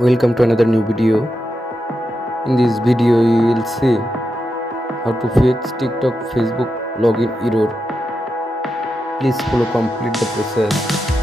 Welcome to another new video. In this video you will see how to fix TikTok Facebook login error. Please follow complete the process.